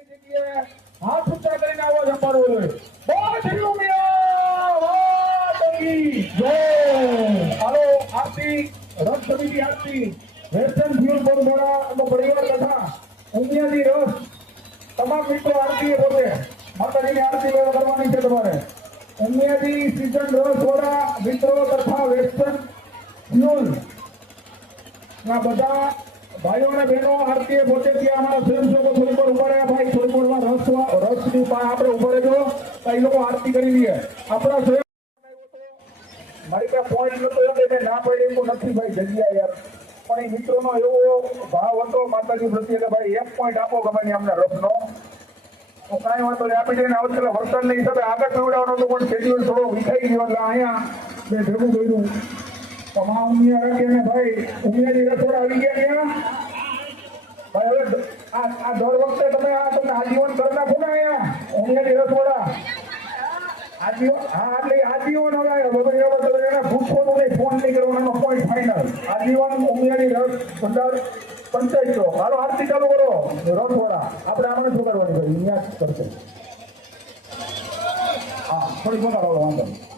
હાથ ઊંચા કરીને આવો જમવાનો હોય બોલ શ્રી ઉમિયા વાતકી જય હાલો આરતી રસ સમિતિ આરતી વેસ્ટર્ન ફ્યુલ બોર્ડ દ્વારા પરિવાર તથા ઉમિયાની રસ તમામ મિત્રો આરતી પોતે માતાજીની આરતી કરવાની છે તમારે ઉમિયાની સીઝન રસ વાળા મિત્રો તથા વેસ્ટર્ન ફ્યુલ ના બધા ભાઈઓ અને બહેનો આરતી પોતે ત્યાં અમારા સ્વયંસેવકો થોડી પર ઉભા રહ્યા ભાઈ થોડી માં રસની આપણે ઉભા રહેજો એ લોકો આરતી કરી દઈએ આપણા સ્વયં મારી પાસે પોઈન્ટ નતો એટલે ના પડી એવું નથી ભાઈ જગ્યા યાર પણ એ મિત્રોનો એવો ભાવ હતો માતાજી પ્રત્યે કે ભાઈ એક પોઈન્ટ આપો ગમે અમને રસનો તો કાંઈ વાંધો નહીં આપી જઈને આવત પેલા વરસાદના હિસાબે આગળ પીવડાવવાનો હતો પણ શેડ્યુલ થોડો વિખાઈ ગયો એટલે અહીંયા મેં ભેગું કર્યું તમામ ઉમિયા રાખી અને ભાઈ ઉમિયાની રસોડા આવી ગયા ત્યાં ભાઈ હવે આ દર વખતે તમે આજીવન કરી નાખો ને અહીંયા ઉમિયાની રસોડા આજીવન હવે એને પૂછવાનું નહીં ફોન નહીં કરવાનો પોઈન્ટ ફાઇનલ આજીવન ઉમિયાની રસ ભંડાર પંચાયત છો હાલો આરતી ચાલુ કરો રસવાળા આપણે આમને શું કરવાની ભાઈ અહીંયા કરશે હા થોડી બોલાવો વાંધો